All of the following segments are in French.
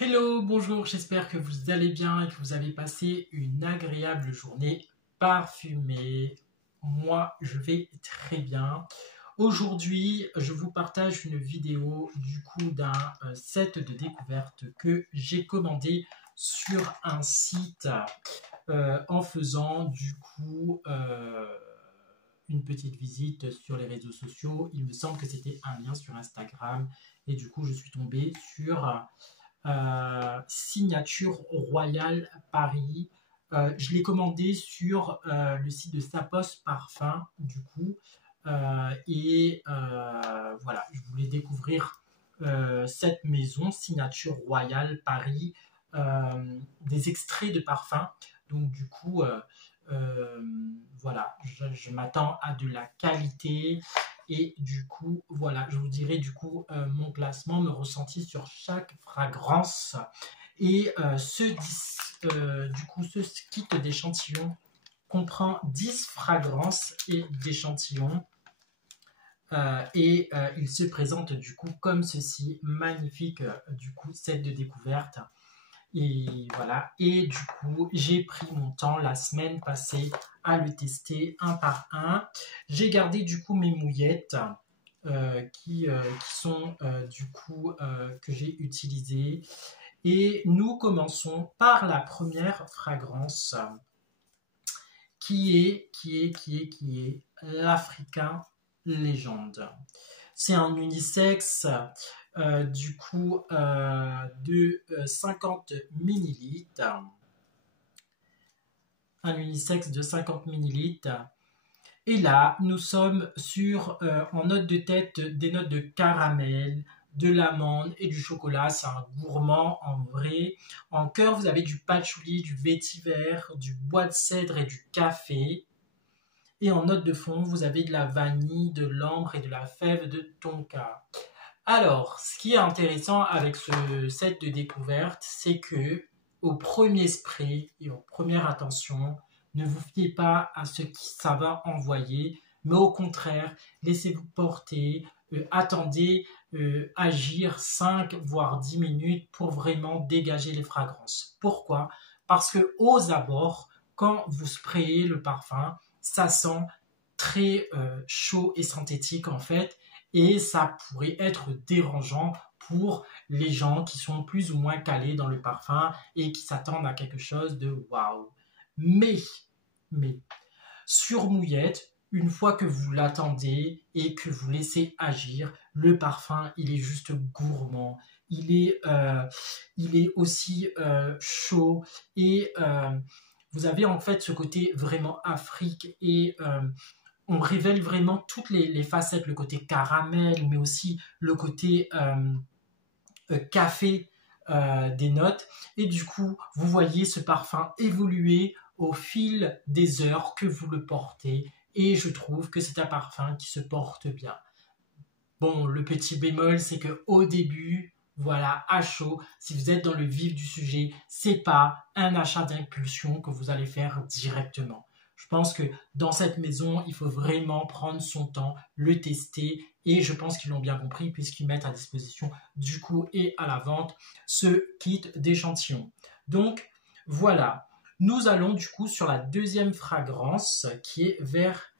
Hello, bonjour, j'espère que vous allez bien et que vous avez passé une agréable journée parfumée. Moi, je vais très bien. Aujourd'hui, je vous partage une vidéo du coup d'un set de découverte que j'ai commandé sur un site en faisant du coup une petite visite sur les réseaux sociaux. Il me semble que c'était un lien sur Instagram et du coup, je suis tombé sur Signature Royale Paris. Je l'ai commandé sur le site de Sapos Parfum, du coup. Voilà, je voulais découvrir cette maison, Signature Royale Paris, des extraits de parfum. Donc, du coup, euh, voilà, je m'attends à de la qualité. Et du coup, voilà, je vous dirai du coup mon classement, me ressenti sur chaque fragrance. Et du coup, ce kit d'échantillons comprend 10 fragrances et d'échantillons. Il se présente du coup comme ceci, magnifique du coup set de découverte. Et voilà, et du coup, j'ai pris mon temps la semaine passée à le tester un par un. J'ai gardé du coup mes mouillettes qui sont du coup que j'ai utilisées. Et nous commençons par la première fragrance qui est l'Africain Légende. C'est un unisexe du coup de 50 millilitres. Un unisexe de 50 millilitres. Et là, nous sommes sur, en note de tête, des notes de caramel, de l'amande et du chocolat. C'est un gourmand en vrai. En cœur, vous avez du patchouli, du vétiver, du bois de cèdre et du café. Et en note de fond, vous avez de la vanille, de l'ambre et de la fève de tonka. Alors, ce qui est intéressant avec ce set de découverte, c'est que au premier spray et aux premières attentions, ne vous fiez pas à ce que ça va envoyer, mais au contraire, laissez-vous porter, attendez, agir 5 voire 10 minutes pour vraiment dégager les fragrances. Pourquoi? Parce que aux abords, quand vous sprayez le parfum, ça sent très chaud et synthétique en fait, et ça pourrait être dérangeant pour les gens qui sont plus ou moins calés dans le parfum et qui s'attendent à quelque chose de waouh. Mais, sur mouillette, une fois que vous l'attendez et que vous laissez agir, le parfum, il est juste gourmand. Il est aussi chaud et vous avez en fait ce côté vraiment Afrique et on révèle vraiment toutes les facettes, le côté caramel, mais aussi le côté café des notes. Et du coup, vous voyez ce parfum évoluer au fil des heures que vous le portez. Et je trouve que c'est un parfum qui se porte bien. Bon, le petit bémol, c'est que au début, voilà, à chaud, si vous êtes dans le vif du sujet, c'est pas un achat d'impulsion que vous allez faire directement. Je pense que dans cette maison, il faut vraiment prendre son temps, le tester, et je pense qu'ils l'ont bien compris puisqu'ils mettent à disposition du coup et à la vente ce kit d'échantillons. Donc voilà, nous allons du coup sur la deuxième fragrance qui est vert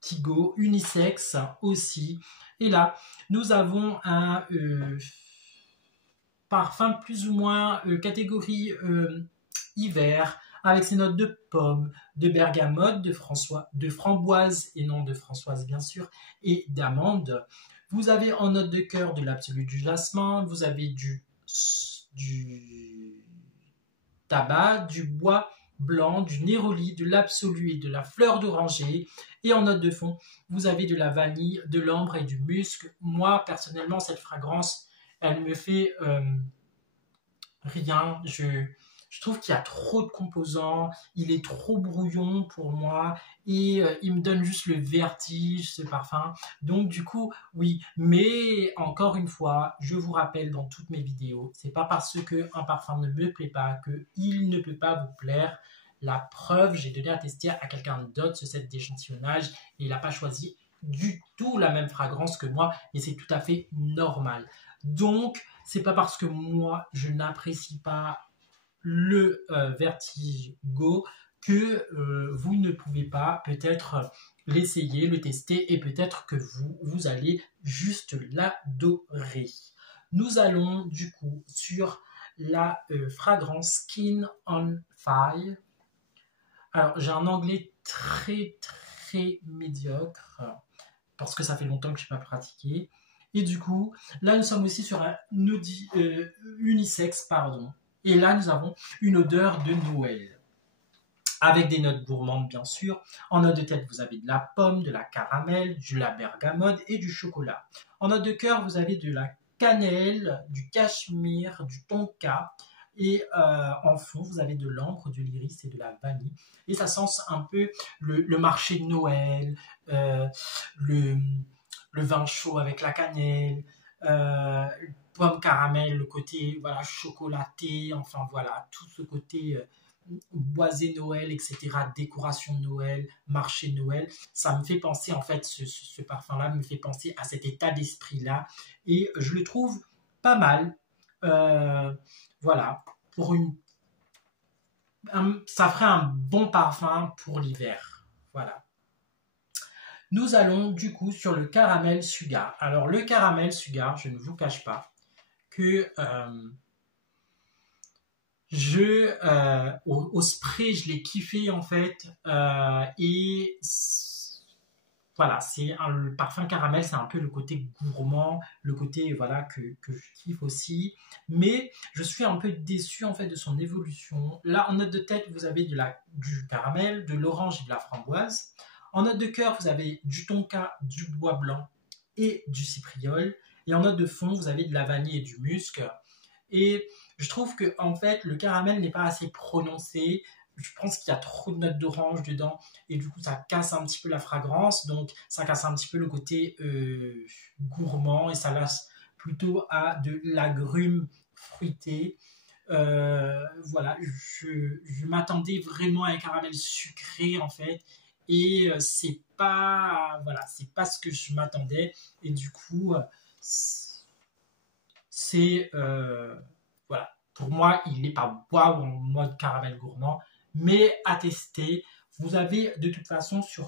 Tigo, unisexe aussi. Et là, nous avons un parfum plus ou moins catégorie hiver, avec ses notes de pomme, de bergamote, de framboise, et non de Françoise bien sûr, et d'amande. Vous avez en note de cœur de l'absolu du jasmin, vous avez du tabac, du bois blanc, du néroli, de l'absolu et de la fleur d'oranger. Et en note de fond, vous avez de la vanille, de l'ambre et du musc. Moi, personnellement, cette fragrance, elle me fait rien. Je trouve qu'il y a trop de composants, il est trop brouillon pour moi et il me donne juste le vertige, ce parfum. Donc du coup, oui, mais encore une fois, je vous rappelle dans toutes mes vidéos, c'est pas parce qu'un parfum ne me plaît pas qu'il ne peut pas vous plaire. La preuve, j'ai donné à tester à quelqu'un d'autre ce set d'échantillonnage et il n'a pas choisi du tout la même fragrance que moi et c'est tout à fait normal. Donc, c'est pas parce que moi je n'apprécie pas le Vertigo que vous ne pouvez pas peut-être l'essayer, le tester et peut-être que vous allez juste l'adorer. Nous allons du coup sur la fragrance Skin on Fire. Alors j'ai un anglais très très médiocre parce que ça fait longtemps que je n'ai pas pratiqué. Et du coup, là nous sommes aussi sur un unisex, pardon. Et là nous avons une odeur de Noël. Avec des notes gourmandes bien sûr. En note de tête, vous avez de la pomme, de la caramel, de la bergamote et du chocolat. En note de cœur, vous avez de la cannelle, du cachemire, du tonka. Et en fond, vous avez de l'ambre, de l'iris et de la vanille. Et ça sent un peu le marché de Noël, le vin chaud avec la cannelle, pomme caramel, le côté voilà, chocolaté, enfin voilà, tout ce côté boisé Noël, etc., décoration de Noël, marché de Noël, ça me fait penser, en fait, ce parfum-là me fait penser à cet état d'esprit-là, et je le trouve pas mal, voilà, pour ça ferait un bon parfum pour l'hiver, voilà. Nous allons du coup sur le caramel sugar. Alors le caramel sugar, je ne vous cache pas que au spray, je l'ai kiffé en fait. Et voilà, le parfum caramel, c'est un peu le côté gourmand, le côté voilà que je kiffe aussi. Mais je suis un peu déçu en fait de son évolution. Là, en note de tête, vous avez du caramel, de l'orange et de la framboise. En note de cœur, vous avez du tonka, du bois blanc et du cypriol. Et en note de fond, vous avez de la vanille et du musc. Et je trouve que en fait, le caramel n'est pas assez prononcé. Je pense qu'il y a trop de notes d'orange dedans et du coup, ça casse un petit peu la fragrance. Donc, ça casse un petit peu le côté gourmand et ça laisse plutôt à de l'agrume fruité. Voilà, je m'attendais vraiment à un caramel sucré en fait. Et c'est pas voilà, c'est pas ce que je m'attendais et du coup c'est voilà, pour moi il n'est pas waouh en mode caramel gourmand, mais à tester. Vous avez de toute façon je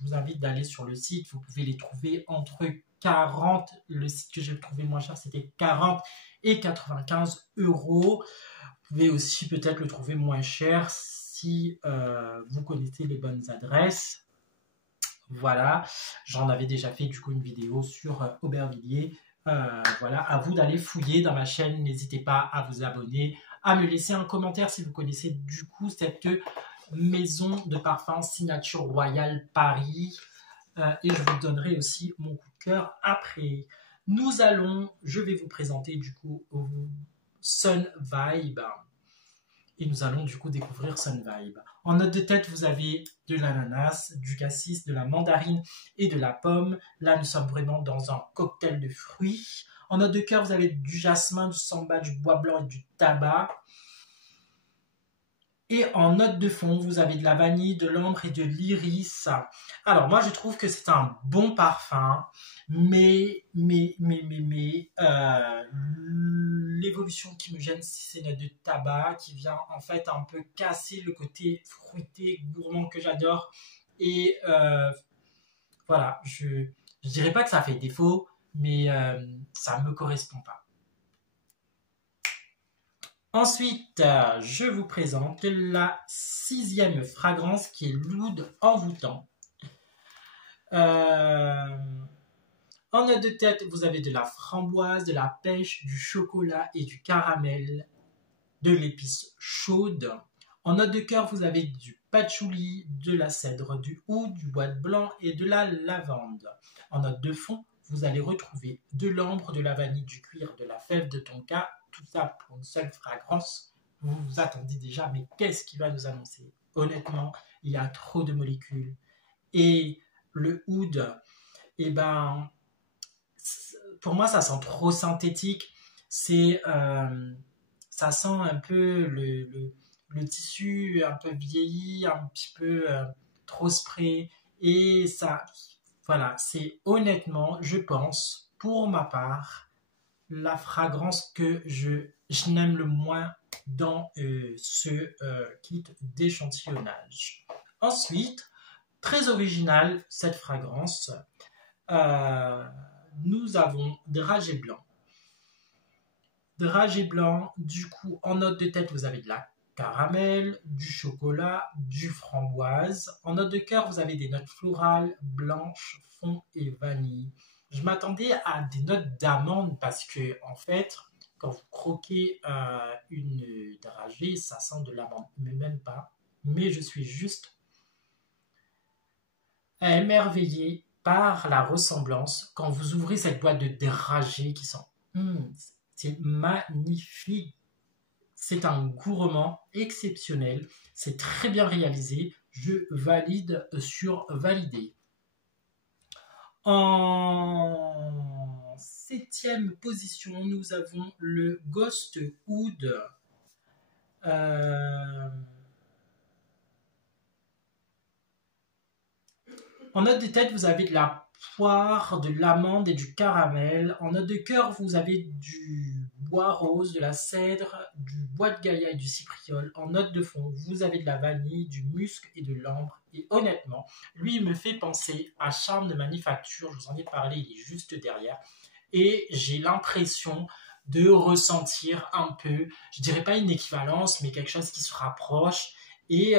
vous invite d'aller sur le site, vous pouvez les trouver entre 40, le site que j'ai trouvé moins cher c'était 40 et 95 euros. Vous pouvez aussi peut-être le trouver moins cher si vous connaissez les bonnes adresses. Voilà, j'en avais déjà fait du coup une vidéo sur Aubervilliers. Voilà, à vous d'aller fouiller dans ma chaîne. N'hésitez pas à vous abonner, à me laisser un commentaire si vous connaissez du coup cette maison de parfum Signature Royal Paris. Et je vous donnerai aussi mon coup de cœur après. Je vais vous présenter du coup Sun Vibe. Et nous allons du coup découvrir Sun Vibe. En note de tête, vous avez de l'ananas, du cassis, de la mandarine et de la pomme. Là, nous sommes vraiment dans un cocktail de fruits. En note de cœur, vous avez du jasmin, du samba, du bois blanc et du tabac. Et en note de fond, vous avez de la vanille, de l'ambre et de l'iris. Alors, moi, je trouve que c'est un bon parfum, mais l'évolution qui me gêne, c'est ces notes de tabac qui vient en fait un peu casser le côté fruité, gourmand que j'adore. Et voilà, je dirais pas que ça fait défaut, mais ça ne me correspond pas. Ensuite, je vous présente la 6e fragrance qui est l'oud envoûtant. En note de tête, vous avez de la framboise, de la pêche, du chocolat et du caramel, de l'épice chaude. En note de cœur, vous avez du patchouli, de la cèdre, du oud, du bois blanc et de la lavande. En note de fond, vous allez retrouver de l'ambre, de la vanille, du cuir, de la fève de tonka. Tout ça pour une seule fragrance. Vous vous attendez déjà, mais qu'est-ce qu'il va nous annoncer? Honnêtement, il y a trop de molécules. Et le oud, eh ben, pour moi, ça sent trop synthétique. Ça sent un peu le tissu un peu vieilli, un petit peu trop spray. Et ça, voilà, c'est honnêtement, je pense, pour ma part, la fragrance que je n'aime le moins dans ce kit d'échantillonnage. Ensuite, très original cette fragrance, nous avons dragée blanc. Dragée blanc, du coup, en note de tête, vous avez de la caramel, du chocolat, du framboise. En note de cœur, vous avez des notes florales, blanches, fond et vanille. Je m'attendais à des notes d'amande parce que, en fait, quand vous croquez une dragée, ça sent de l'amande, mais même pas. Mais je suis juste émerveillé par la ressemblance quand vous ouvrez cette boîte de dragée qui sent. C'est magnifique. C'est un gourmand exceptionnel. C'est très bien réalisé. Je valide sur valider. En 7e position, nous avons le Ghost Oud. En note de tête, vous avez de la poire, de l'amande et du caramel. En note de cœur, vous avez du bois rose, de la cèdre, du bois de gaïa et du cypriol. En note de fond, vous avez de la vanille, du musc et de l'ambre. Et honnêtement, lui, il me fait penser à Charme de Manufacture. Je vous en ai parlé, il est juste derrière. Et j'ai l'impression de ressentir un peu, je dirais pas une équivalence, mais quelque chose qui se rapproche. Et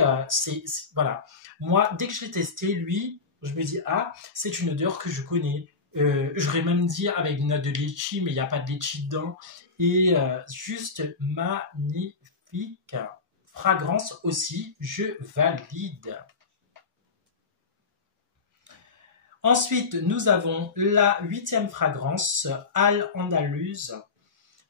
voilà. Moi, dès que je l'ai testé, lui, je me dis, ah, c'est une odeur que je connais. J'aurais même dit avec une note de litchi, mais il n'y a pas de litchi dedans. Et juste magnifique. Fragrance aussi, je valide. Ensuite, nous avons la 8e fragrance, Al Andaluz.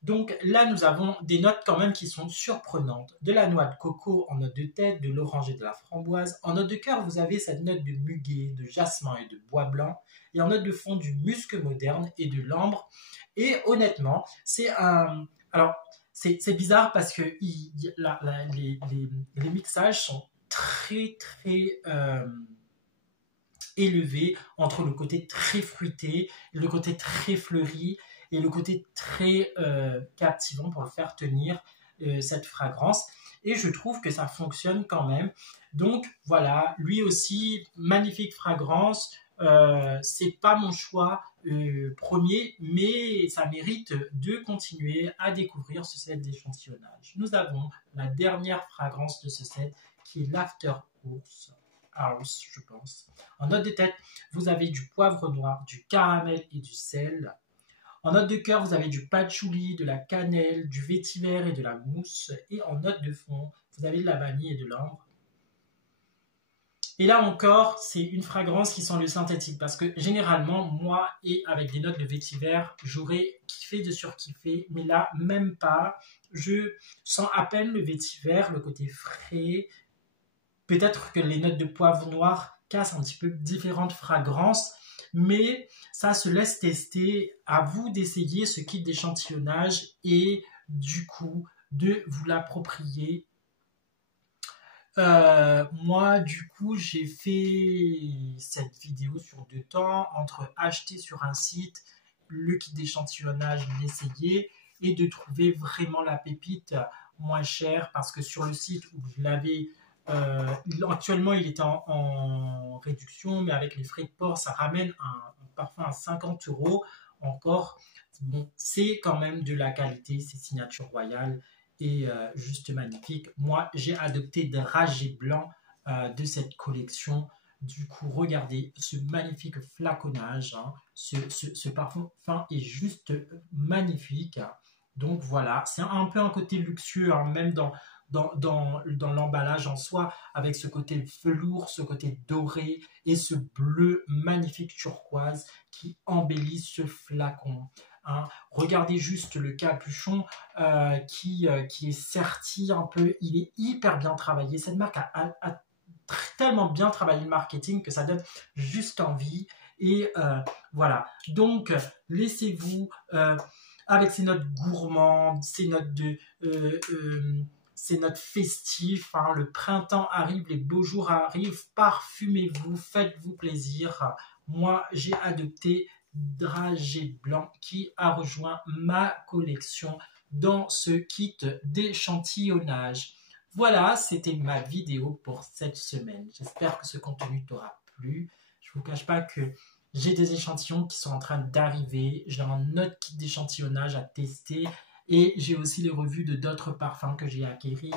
Donc là, nous avons des notes quand même qui sont surprenantes. De la noix de coco en note de tête, de l'orange et de la framboise. En note de cœur, vous avez cette note de muguet, de jasmin et de bois blanc. Et en note de fond, du musc moderne et de l'ambre. Et honnêtement, c'est un... Alors, c'est bizarre parce que les mixages sont très, très... élevés entre le côté très fruité, le côté très fleuri et le côté très captivant pour le faire tenir cette fragrance. Et je trouve que ça fonctionne quand même. Donc voilà, lui aussi, magnifique fragrance. C'est pas mon choix premier, mais ça mérite de continuer à découvrir ce set d'échantillonnage. Nous avons la dernière fragrance de ce set qui est l'After House, je pense. En note de tête, vous avez du poivre noir, du caramel et du sel. En note de cœur, vous avez du patchouli, de la cannelle, du vétiver et de la mousse. Et en note de fond, vous avez de la vanille et de l'ambre. Et là encore, c'est une fragrance qui sent le synthétique. Parce que généralement, moi, et avec des notes de vétiver, j'aurais kiffé de surkiffer. Mais là, même pas. Je sens à peine le vétiver, le côté frais. Peut-être que les notes de poivre noir cassent un petit peu différentes fragrances. Mais ça se laisse tester. À vous d'essayer ce kit d'échantillonnage et du coup de vous l'approprier. Moi, du coup, j'ai fait cette vidéo sur 2 temps entre acheter sur un site le kit d'échantillonnage, l'essayer et de trouver vraiment la pépite moins chère parce que sur le site où je l'avais actuellement il est en réduction, mais avec les frais de port ça ramène un parfum à 50 € encore. Bon, c'est quand même de la qualité, c'est signature royale et juste magnifique. Moi j'ai adopté dragée blanc de cette collection. Du coup, regardez ce magnifique flaconnage, hein. Ce parfum est juste magnifique. Donc voilà, c'est un peu un côté luxueux, hein, même dans l'emballage en soi, avec ce côté velours, ce côté doré et ce bleu magnifique turquoise qui embellit ce flacon. Hein. Regardez juste le capuchon qui est serti un peu, il est hyper bien travaillé. Cette marque a tellement bien travaillé le marketing que ça donne juste envie. Et voilà, donc laissez-vous avec ces notes gourmandes, ces notes de c'est notre festif, hein, le printemps arrive, les beaux jours arrivent, parfumez-vous, faites-vous plaisir. Moi, j'ai adopté Dragée Blanc qui a rejoint ma collection dans ce kit d'échantillonnage. Voilà, c'était ma vidéo pour cette semaine. J'espère que ce contenu t'aura plu. Je ne vous cache pas que j'ai des échantillons qui sont en train d'arriver. J'ai un autre kit d'échantillonnage à tester. Et j'ai aussi les revues de d'autres parfums que j'ai acquéris.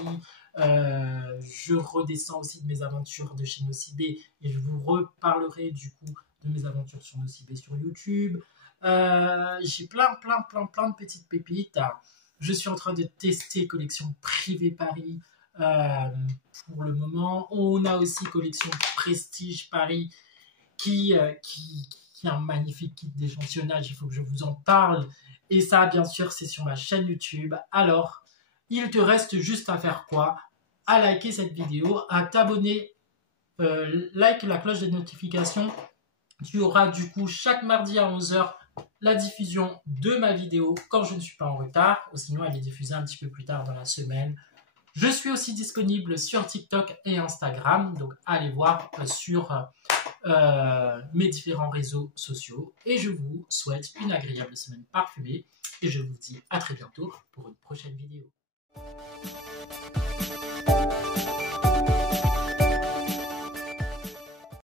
Je redescends aussi de mes aventures de chez Nocibé et je vous reparlerai du coup de mes aventures sur Nocibé sur YouTube. J'ai plein de petites pépites. Je suis en train de tester collection Privé Paris pour le moment. On a aussi collection Prestige Paris qui est un magnifique kit d'échantillonnage. Il faut que je vous en parle. Et ça, bien sûr, c'est sur ma chaîne YouTube. Alors, il te reste juste à faire quoi? À liker cette vidéo, à t'abonner, like la cloche des notifications. Tu auras du coup chaque mardi à 11 h la diffusion de ma vidéo quand je ne suis pas en retard. Ou sinon, elle est diffusée un petit peu plus tard dans la semaine. Je suis aussi disponible sur TikTok et Instagram. Donc, allez voir sur mes différents réseaux sociaux. Et je vous souhaite une agréable semaine parfumée. Et je vous dis à très bientôt pour une prochaine vidéo.